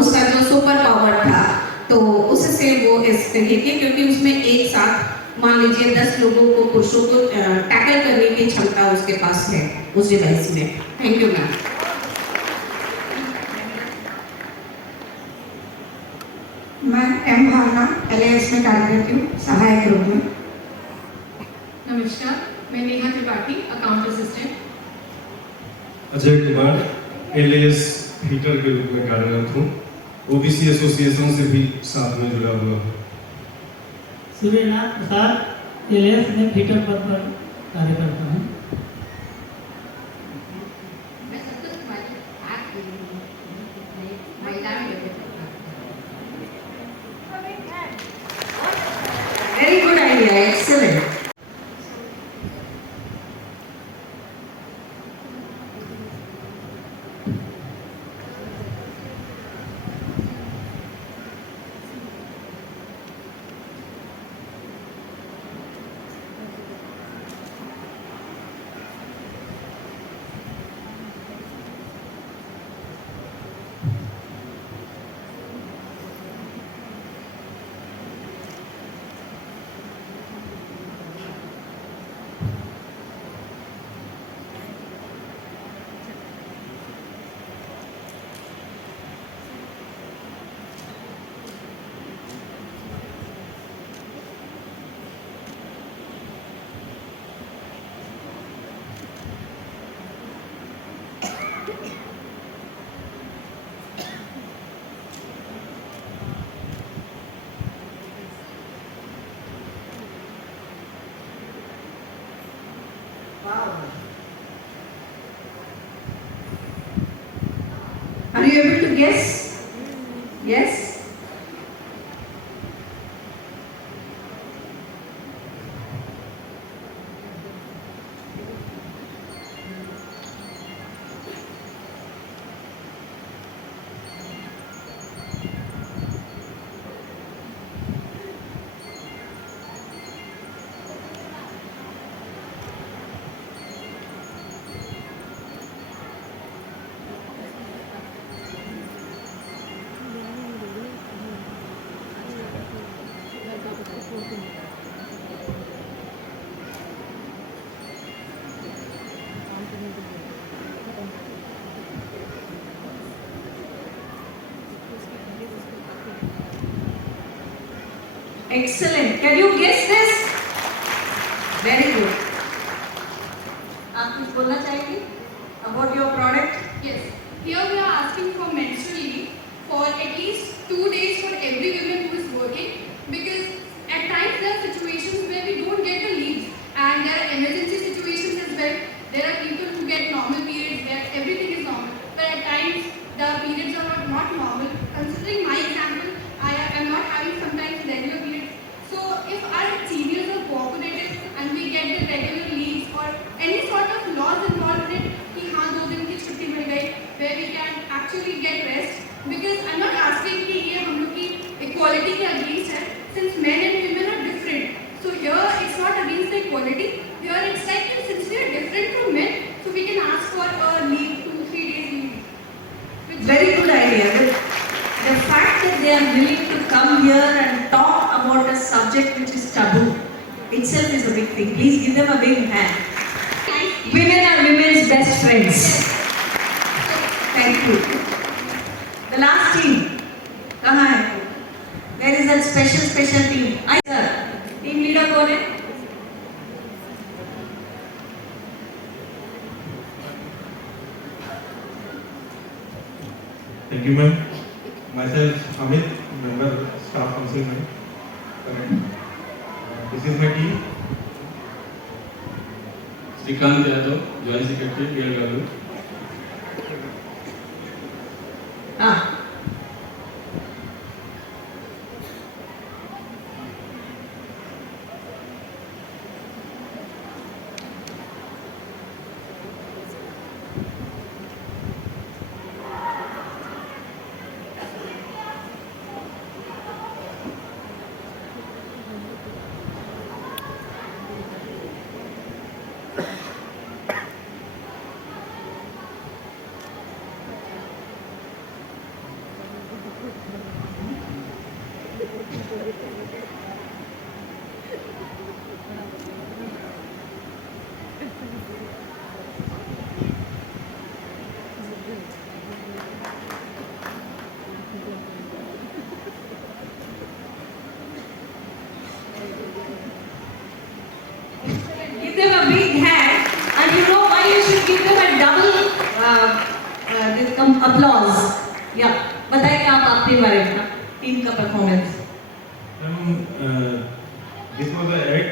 उसका जो सुपर पावर था तो उससे वो इस तरीके के, क्योंकि उसमें एक साथ मान लीजिए 10 लोगों को, पुरुषों को टैकल करने की क्षमता उसके पास है उस डिवाइस में। Thank you ma'am. मैं एम भावना LAS में कार्य करती हूँ सहायक रूप में। नमस्कार, मैं Neha Tripathi, account assistant. Ajay Kumar, LAS heater के रूप में कार्यरत हूँ। OBC एसोसिएशन से भी साथ में जुड़ा हुआ हूँ। सूर्यनाथ प्रसाद, LAS में फीटर पद पर कार्य करता हूँ। Very good idea. Excellent. Wow. Are you able to guess? Yes? Excellent. Can you guess this? Very good. आप कुछ बोलना चाहेंगे about your product? Yes. Here we are asking for menstrual leave for at least 2 days for every woman who is working, because at times there are situations where we don't get the leaves and there are emergency situations as well. There are people who get normal periods where everything is normal, but at times the periods are not normal. Considering my example, I am not having sometimes regular periods. So if our seniors are cooperative and we get the regular leaves or any sort of laws involved in it, कि हाँ 2 दिन की छुट्टी मिल गई, where we can actually that they are willing to come here and talk about a subject which is taboo itself is a big thing. Please give them a big hand. Women are women's best friends. Thank you. The last team, कहाँ है? Where is that special team? Sir, team leader कौन है? Thank you, ma'am. Myself, Amit, member staff council, ma'am. Correct. This is my team. Shrikant Yadav, joint secretary, BL Galu. हाँ. Give them a big hand, and you know why you should give them a double applause. Yeah, बताइए आप अपने बारे में team का performance. This was an act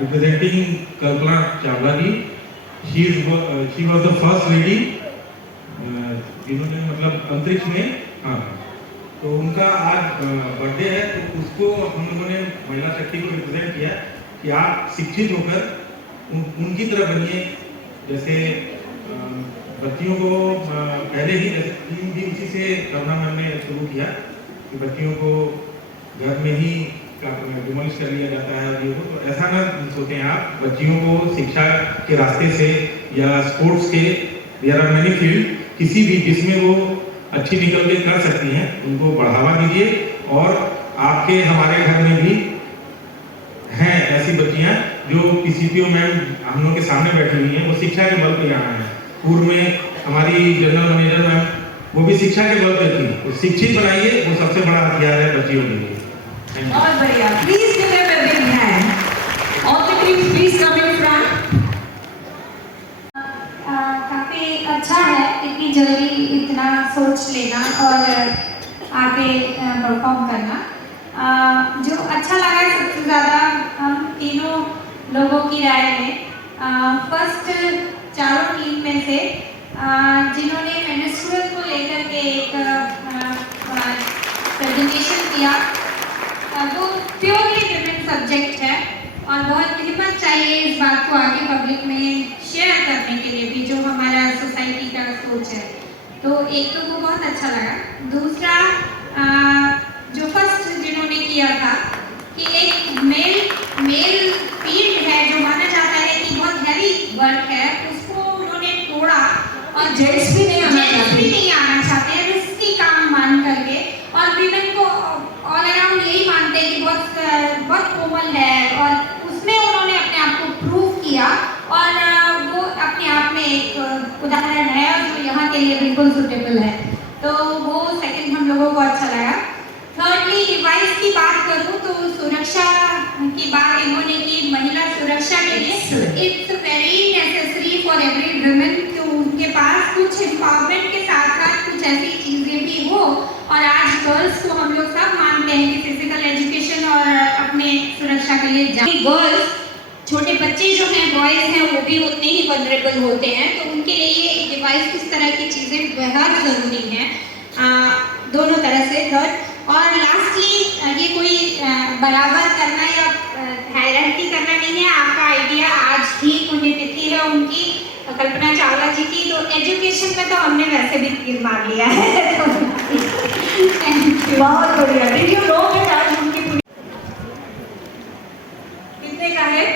representing Kalpana Chawla ji. She was the first lady जिन्होंने मतलब अंतरिक्ष में, हाँ, तो उनका आज बर्थडे है, तो उसको हम लोगों ने महिला शक्ति को रिप्रेजेंट किया कि आप शिक्षित होकर उनकी तरह बनिए। जैसे बच्चियों को पहले ही जैसे टीम भी उसी से करना हमने शुरू किया कि बच्चियों को घर में ही डिमोलिश कर लिया जाता है, और ये वो, तो ऐसा ना सोचें आप। बच्चियों को शिक्षा के रास्ते से या स्पोर्ट्स के, देयर आर मेनी फील्ड, किसी भी जिसमें वो अच्छी निकल के कर सकती हैं, उनको बढ़ावा दीजिए। और आपके हमारे घर में भी हैं ऐसी बच्चियां जो पीसीपीओ मैम हम लोग के सामने बैठी हुई हैं, वो शिक्षा के बल पे यहाँ हैं। पूर्व में हमारी जनरल मैनेजर मैम, वो भी शिक्षा के बल पे थी। तो शिक्षित बनाइए, वो सबसे बड़ा हथियार है बच्चियों के लिए। बहुत बढ़िया. Please give them a big hand. All the teams, please come in front. काफ़ी अच्छा है इतनी जल्दी इतना सोच लेना और आगे परफॉर्म करना। जो अच्छा लगा सबसे ज़्यादा हम तीनों लोगों की राय में, फर्स्ट चारों टीम में से जिन्होंने मेंस्ट्रुअल को लेकर के एक प्रेजेंटेशन किया, वो प्योरली डिफरेंट सब्जेक्ट है और बहुत हिम्मत चाहिए इस बात को आगे पब्लिक में शेयर करने के लिए भी, जो हमारा सोसाइटी का सोच है। तो एक तो वो बहुत अच्छा लगा। दूसरा जो फर्स्ट जिन्होंने किया था कि एक मेल फील्ड है जो माना जाता है कि बहुत हैवी वर्क है, उसको उन्होंने तोड़ा और जेंट्स भी नहीं आना चाहते हैं रिस्की काम मान करके, और वीमेन को ऑल अराउंड यही मानते हैं कि बहुत कोमल है, और उसमें उन्होंने अपने आप को प्रूव किया और वो अपने आप में एक उदाहरण है जो यहाँ के लिए बिल्कुल सुटेबल है। तो वो सेकंड हम लोगों को अच्छा लगा। थर्डली डिवाइस की बात करूँ तो सुरक्षा की बात इन्होंने की, महिला सुरक्षा के लिए it's very necessary for every women कि उनके पास कुछ एम्पावरमेंट के साथ साथ कुछ ऐसी चीज़ें भी हो। और आज गर्ल्स को हम लोग सब मानते हैं कि फिजिकल एजुकेशन और अपने सुरक्षा के लिए गर्ल्स, छोटे बच्चे जो हैं बॉयज़ हैं, वो भी उतने ही वनरेबल होते हैं, तो उनके लिए ये डिवाइस इस तरह की चीज़ें बेहद ज़रूरी हैं दोनों तरह से। थर्ड और लास्टली, ये कोई बराबर करना या हायरार्की करना नहीं है, आपका आइडिया आज ही पुण्यतिथि है उनकी, कल्पना चावला जी की, तो एजुकेशन में तो हमने वैसे भी तीर मार लिया है। बहुत बढ़िया. Did you know that आज उनकी कितने का है?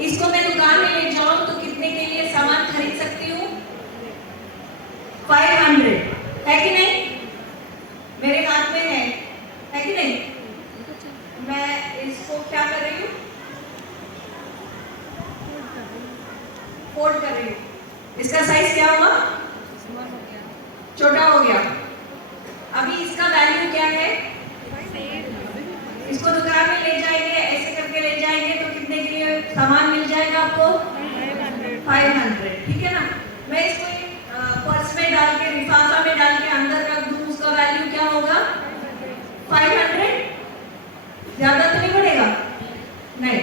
इसको मैं दुकान में ले जाऊं तो कितने के लिए सामान खरीद सकती हूँ? 500 है कि नहीं? में है कि नहीं? मैं इसको क्या कर रही हूँ? फोल्ड कर रही हूँ। इसका साइज क्या होगा? छोटा हो गया। अभी इसका वैल्यू क्या है? इसको दुकान में ले जाएंगे, ऐसे करके ले जाएंगे तो कितने के लिए सामान मिल जाएगा आपको? 500, ठीक है ना? मैं इसको पर्स में डाल के, लिफाफा में डाल के अंदर रख दूँ, उसका वैल्यू क्या होगा? 500। ज्यादा तो नहीं बढ़ेगा? नहीं।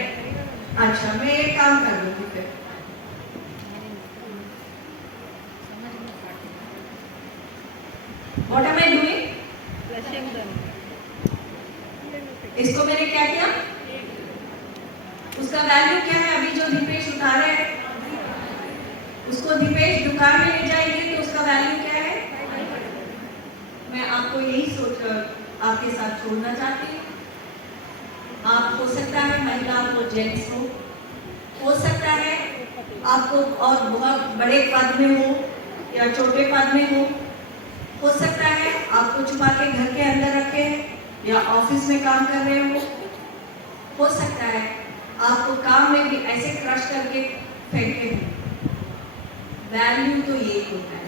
अच्छा, मैं एक काम कर दूँगी फिर। What am I doing? इसको मैंने क्या किया? उसका वैल्यू क्या है? अभी जो दीपेश उठा रहे हैं, उसको दीपेश दुकान में ले जाएंगे तो उसका वैल्यू क्या है? मैं आपको यही सोचकर आपके साथ छोड़ना चाहती हूँ। आप हो सकता है महिला हो, जेंट्स हो सकता है आपको और बहुत बड़े पद में हो या छोटे पद में हो सकता है आपको छुपा के घर के अंदर रखे या ऑफिस में काम कर रहे हो सकता है आपको काम में भी ऐसे क्रश करके फेंके हो। वैल्यू तो ये होता है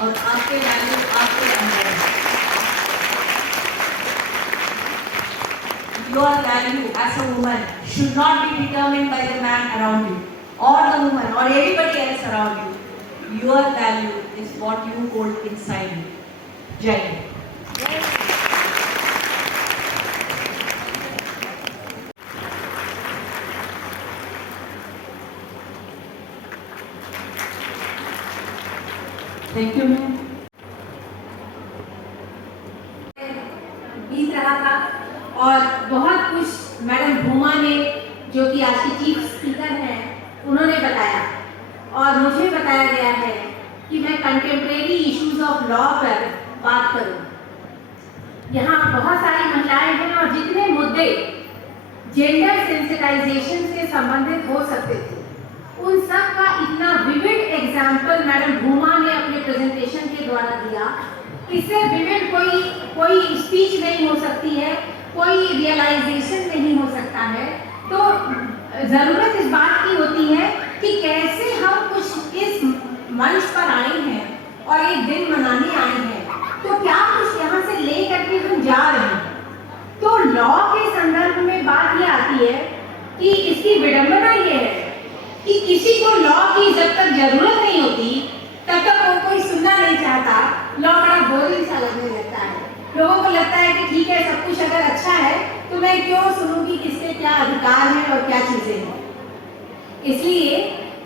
और आपके वैल्यू आपके अंदर है। Your value as a woman should not be determined by the man around you or the woman or anybody else around you. Your value is what you hold inside you. Jai Hind. Thank you ma'am. बीत रहा था और बहुत कुछ madam भूमा ने, जो कि आज की चीफ स्पीकर हैं, उन्होंने बताया और मुझे बताया गया है कि मैं कंटेम्प्रेरी इश्यूज ऑफ लॉ पर बात करूं। यहाँ बहुत सारी महिलाएं हैं और जितने मुद्दे जेंडर सेंसिटाइजेशन से संबंधित हो सकते थे, उन सब का इतना विविड एग्जाम्पल मैडम भूमा ने अपने प्रेजेंटेशन के द्वारा दिया। इससे विविड कोई स्पीच नहीं हो सकती है, कोई रियलाइजेशन नहीं हो सकता है। तो ज़रूरत इस बात की होती है कि कैसे हम कुछ इस मंच पर आए हैं और एक दिन मनाने आए हैं, तो क्या कुछ यहाँ से ले करके हम जा रहे हैं। तो लॉ के संदर्भ में बात ये आती है कि इसकी विडंबना ये है कि किसी को लॉ की जब तक जरूरत नहीं होती तब तक वो कोई सुनना नहीं चाहता। लॉ बड़ा बोरिंग सा लगने लगता है। लोगों को लगता है कि ठीक है, सब कुछ अगर अच्छा है तो मैं क्यों सुनूं कि किसके क्या अधिकार हैं और क्या चीजें हैं। इसलिए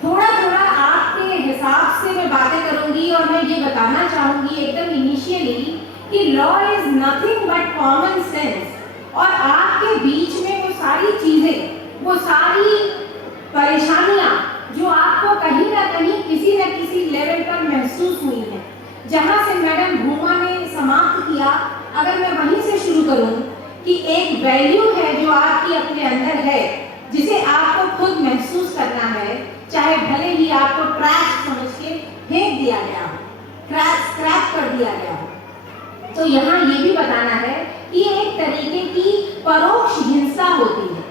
थोड़ा थोड़ा आपके हिसाब से मैं बातें करूंगी और मैं ये बताना चाहूंगी एकदम इनिशियली कि law is nothing but common sense. और आपके बीच में वो सारी चीजें, वो सारी परेशानियां जो आपको कहीं ना कहीं किसी न किसी लेवल पर महसूस हुई हैं, जहां से मैडम भूमा ने समाप्त किया, अगर मैं वहीं से शुरू करूं कि एक वैल्यू है जो आपकी अपने अंदर है, जिसे आपको खुद महसूस करना है, चाहे भले ही आपको ट्रैश समझ के फेंक दिया गया हो, स्क्रैप कर दिया गया हो। तो यहाँ ये भी बताना है कि एक तरीके की परोक्ष हिंसा होती है,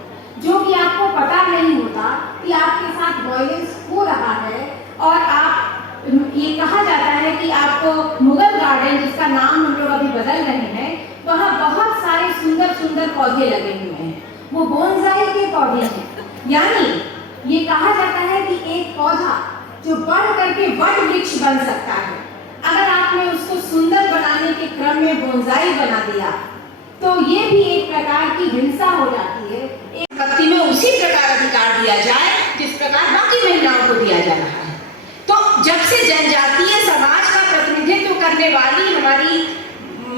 जो कि आपको पता नहीं होता कि आपके साथ वायलेंस हो रहा है। और आप, ये कहा जाता है कि आपको मुगल गार्डन, जिसका नाम हम लोग अभी बदल रहे हैं, वहाँ बहुत सारे सुंदर सुंदर पौधे लगे हुए हैं, वो बोनसाई के पौधे हैं। यानी ये कहा जाता है कि एक पौधा जो बढ़ करके वट वृक्ष बन सकता है, अगर आपने उसको सुंदर बनाने के क्रम में बोनसाई बना दिया तो ये भी एक प्रकार की हिंसा हो जाती है। एक व्यक्ति में उसी प्रकार अधिकार दिया जाए जिस प्रकार बाकी महिलाओं को दिया जा रहा है। तो जब से जनजातीय समाज का प्रतिनिधित्व करने वाली हमारी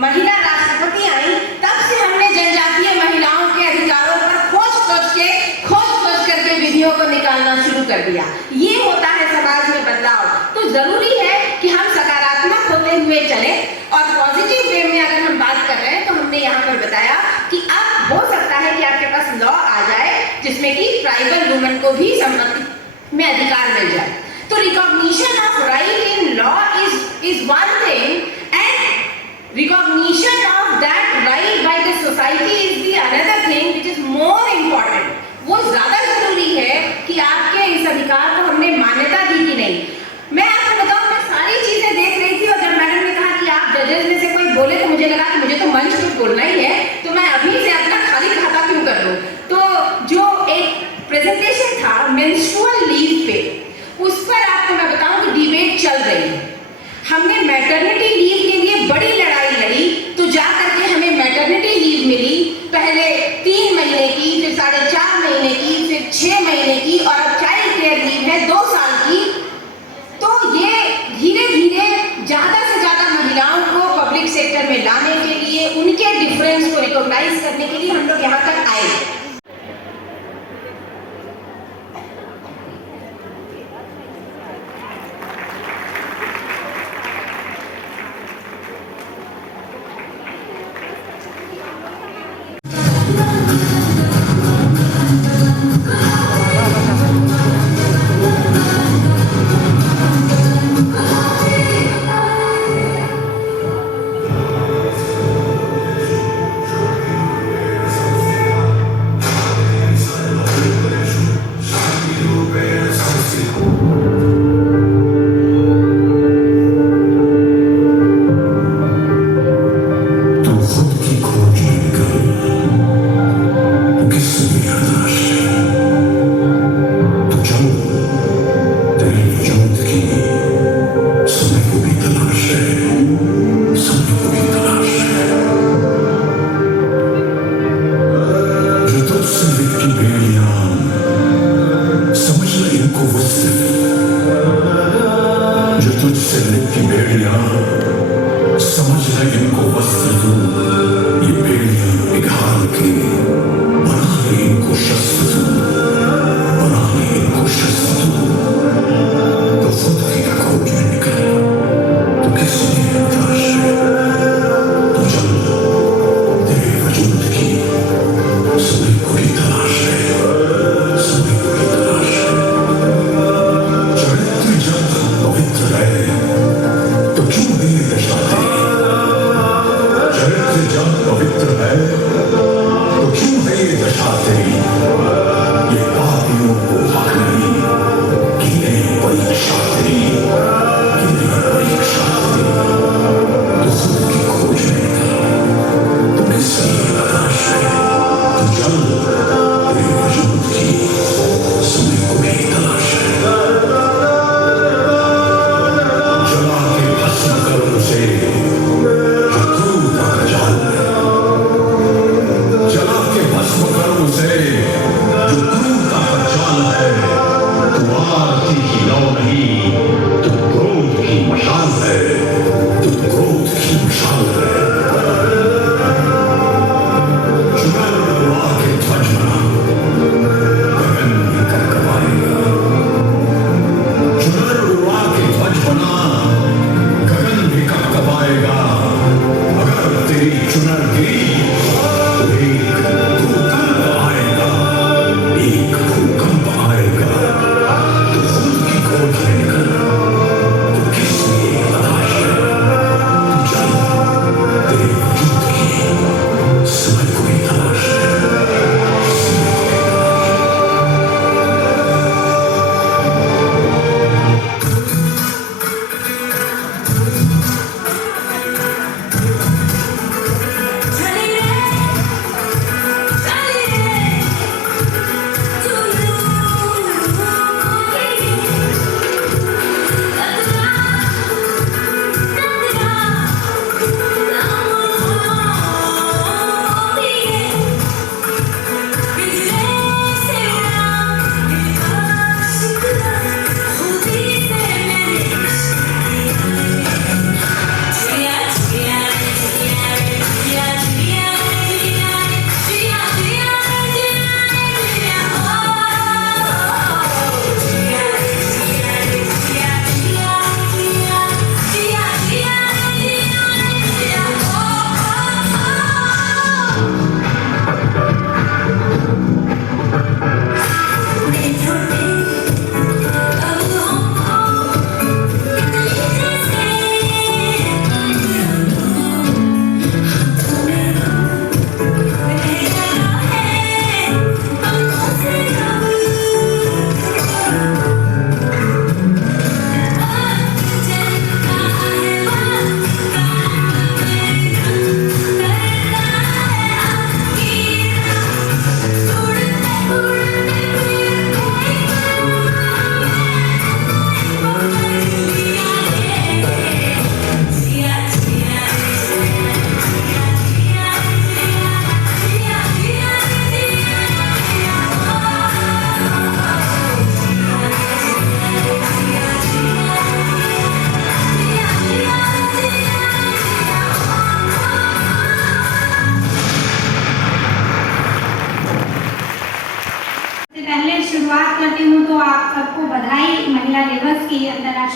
महिला राष्ट्रपति आई, तब से हमने जनजातीय महिलाओं के अधिकारों पर खोज करके विधियों को निकालना शुरू कर दिया। ये होता है समाज में बदलाव। तो जरूरी है कि हम सकारात्मक होते हुए चले और पॉजिटिव वे में अगर हम बात कर रहे हैं, तो हमने यहाँ पर बताया कि अब हो सकता है कि आपके पास लॉ आ जाए जिसमें कि ट्राइबल वुमेन को भी संपत्ति में अधिकार मिल जाए। तो recognition of right in law is one thing, and recognition of that कुछ बोलना ही है तो मैं अभी से अपना खाली खाता क्यों कर लूँ। तो जो एक प्रेजेंटेशन था मेंस्ट्रुअल लीव पे, उस पर आपको मैं बताऊं कि डिबेट चल रही है। हमने मैटरनिटी लीव के लिए बड़ी लड़ाई लड़ी, तो जा करके हमें मैटरनिटी लीव मिली, पहले 3 महीने की, फिर 4.5 महीने की, फिर 6 महीने की, और अब चाइल्ड केयर लीव है 2 साल की। तो ये धीरे धीरे ज़्यादा से ज़्यादा महिलाओं को पब्लिक सेक्टर में लाने के लिए, उनके डिफरेंस को रिकॉग्नाइज करने के लिए हम लोग यहाँ तक आए।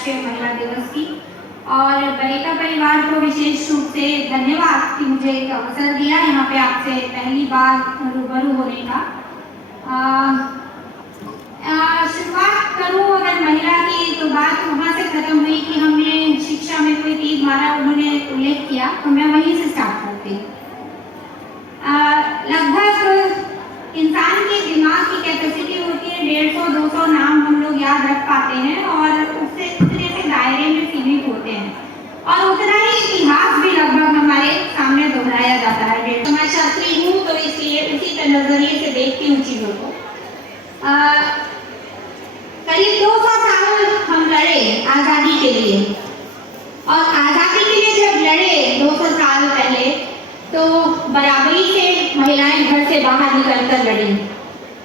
अंतर्राष्ट्रीय महिला दिवस की। और बरेका परिवार को विशेष रूप से धन्यवाद कि मुझे एक अवसर दिया यहाँ पे आपसे पहली बार रूबरू होने का। शुरुआत करूँ अगर महिला की तो बात वहाँ से खत्म हुई कि हमने शिक्षा में कोई तीर मारा, उन्होंने उल्लेख किया, तो मैं वहीं से स्टार्ट करती हूँ। लगभग इंसान के दिमाग की कैपेसिटी होती है 150-200 नाम हम लोग याद रख पाते हैं और उससे उतने से दायरे में सीमित होते हैं और उतना ही इतिहास भी लगभग हमारे सामने दोहराया जाता है। समाजशास्त्री हूँ तो इसलिए उसी नजरिए से देखती हूँ चीज़ों को। करीब 200 साल हम लड़े आज़ादी के लिए और आज़ादी के लिए जब लड़े 200 साल पहले तो बराबरी से महिलाएं घर से बाहर निकलकर लड़ी।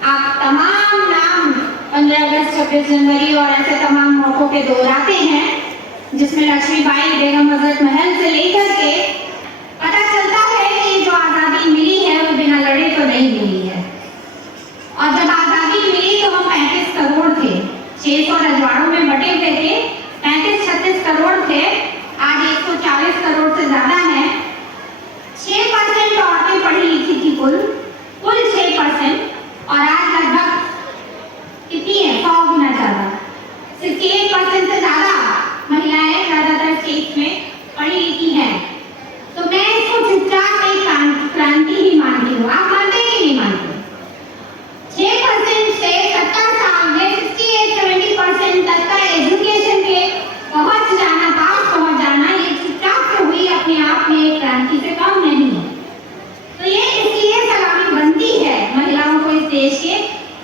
आप तमाम नाम 15 अगस्त 26 जनवरी और ऐसे तमाम मौकों पे दोहराते हैं जिसमें लक्ष्मीबाई, बेगम हजरत महल से लेकर के पता चलता है कि जो आज़ादी मिली है वो बिना लड़े तो नहीं मिली है। और जब आज़ादी मिली तो हम 35 करोड़ थे, 600 रजवाड़ों में बटे हुए थे, 35-36 करोड़ थे, आज 140 करोड़ से ज़्यादा है। 6% औरतें पढ़ी लिखी थी कुल 6% और आज लगभग कितनी है 100 गुना ज़्यादा, सिर्फ 1% से ज़्यादा महिलाएं ज़्यादातर स्टेट में पढ़ी लिखी हैं। तो मैं इसको चुपचाप एक क्रांति ही मानती हूँ। आप मानते हैं कि नहीं मानते? 6% से 70 साल में 68-70% तक का एजुकेशन के पहुंच जाना, पास पहुंच जाना, ये चुपचाप से हुई अपने आप में एक क्रांति से कम नहीं है। तो ये इसलिए सलामी बनती है महिलाओं को इस देश के,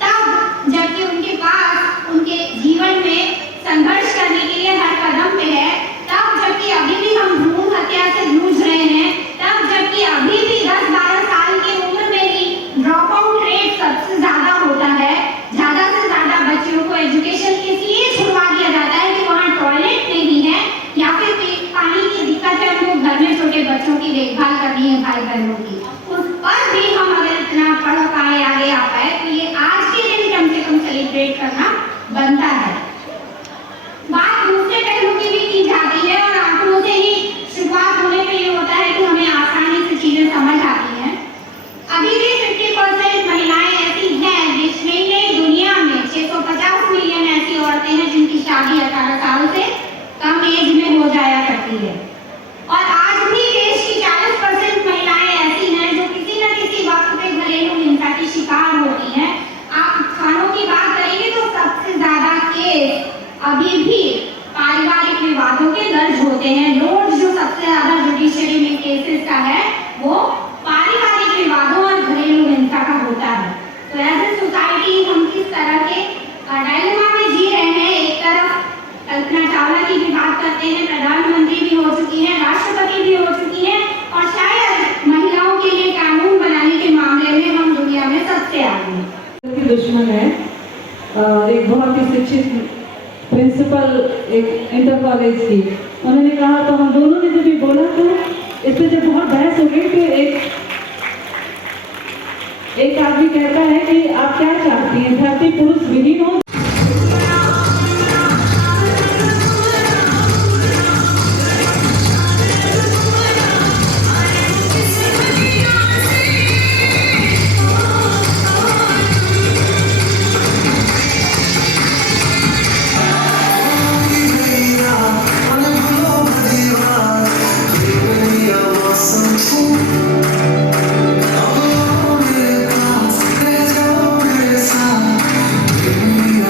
तब जबकि उनके पास उनके जीवन में संघर्ष करने के लिए हर कदम पे है, तब जबकि अभी भी हम भ्रूण हत्या से जूझ रहे हैं, तब जबकि अभी भी 10-12 साल की उम्र में ही ड्रॉप आउट रेट सबसे ज्यादा होता है। ज्यादा से ज्यादा बच्चियों को एजुकेशन इसलिए छुड़वा दिया जाता है कि वहाँ टॉयलेट नहीं है या फिर पानी की दिक्कत है, उनको घर में छोटे बच्चों की देखभाल करनी है, भाई बहनों की। उस पर भी हम अगर इतना पढ़ पाए, आगे आ पाए, तो ये आज के दिन कम से कम सेलिब्रेट करना बनता है। बात दूसरे पहलू की भी की जाती है और आंकड़ों से ही शुरुआत होने पे ये होता है कि हमें आसानी से चीजें समझ आती हैं। अभी भी 50% महिलाएं ऐसी हैं जिसमें दुनिया में 650 मिलियन ऐसी औरतें हैं जिनकी शादी 18 साल से कम एज में हो जाया करती है। और आज भी देश की 40% महिलाएं ऐसी हैं जो किसी न किसी वक्त पे घरेलू हिंसा की शिकार होती हैं। आप थानों की बात करेंगे तो सबसे ज्यादा केस अभी भी पारिवारिक विवादों के दर्ज होते हैं। लोड जो सबसे ज्यादा जुडिशरी में केसेस का है वो पारिवारिक विवादों और घरेलू हिंसा का होता है। तो एज ए सोसाइटी हम किस तरह के डायलेमा में जी रहे हैं। एक तरफ कल्पना चावला की भी बात करते हैं, प्रधानमंत्री भी हो चुकी हैं, राष्ट्रपति भी हो चुकी हैं और शायद महिलाओं के लिए कानून बनाने के मामले में हम दुनिया में सबसे आगे हैं। दुश्मन है और एक बहुत ही शिक्षित प्रिंसिपल एक इंटर कॉलेज की, उन्होंने कहा तो हम दोनों ने जब भी बोला तो इस पर जब बहुत बहस हो गई तो एक आदमी कहता है कि आप क्या चाहती हैं, धरती पुरुष विहीन हो। Yeah.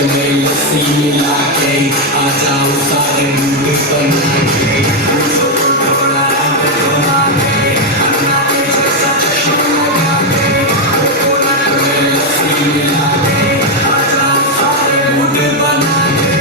तुम्हें लस्सी मिला के आ जाओ सारे मूड बना के कपड़ा घुमा के अपना जैसा चश्मा लगा के तुम्हें लस्सी मिला के आ जाओ सारे मूड बना के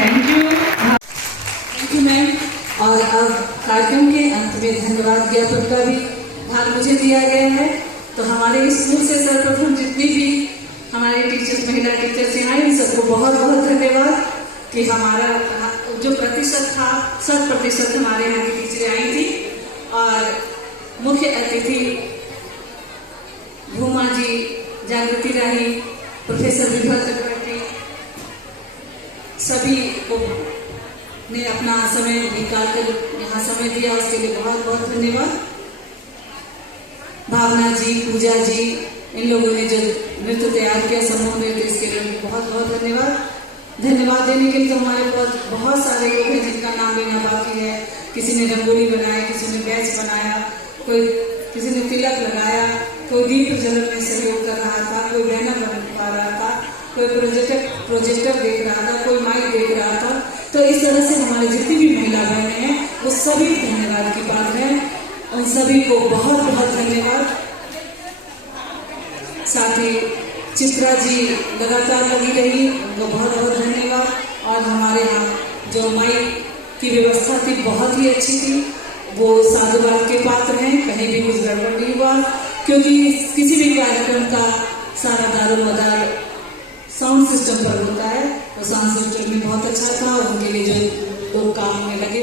थैंक यू मैम। और अब कार्यक्रम के अंत में धन्यवाद ज्ञापन का भी भाग मुझे दिया गया है। तो हमारे स्कूल से सर्वप्रथम जितनी भी हमारे टीचर्स, महिला टीचर्स हैं आई, सबको बहुत बहुत धन्यवाद कि हमारा जो प्रतिशत था 100% हमारे यहाँ की टीचरें आई थी। और मुख्य अतिथि भूमा जी, जागृति राही, प्रोफेसर विभा चक्रवर्ती, सभी को ने अपना समय निकाल कर यहाँ समय दिया, उसके लिए बहुत बहुत धन्यवाद। भावना जी, पूजा जी, इन लोगों ने जो नृत्य तैयार किया समूह नृत्य, इसके लिए बहुत बहुत धन्यवाद। धन्यवाद देने के लिए तो हमारे बहुत सारे लोग हैं जिनका नाम लेना बाकी है। किसी ने रंगोली बनाया, किसी ने बैच बनाया, किसी ने तिलक लगाया, कोई दीप प्रज्वलन में सहयोग कर रहा था, कोई बैनर बनवा रहा था, कोई प्रोजेक्टर देख रहा था, कोई माइक देख रहा था। तो इस तरह से हमारे जितनी भी महिला बहनें हैं वो सभी धन्यवाद की पात्र हैं। उन सभी को बहुत बहुत धन्यवाद। साथ ही चित्रा जी लगातार लगी रही, उनको बहुत बहुत धन्यवाद। और हमारे यहाँ जो माइक की व्यवस्था थी बहुत ही अच्छी थी, वो साधुवाद के पात्र हैं। कहीं भी कुछ गड़बड़ नहीं हुआ, क्योंकि किसी भी कार्यक्रम का सारा दारोमदार साउंड सिस्टम पर होता है। और साउंड सिस्टम भी बहुत अच्छा था, उनके लिए जो लोग काम में लगे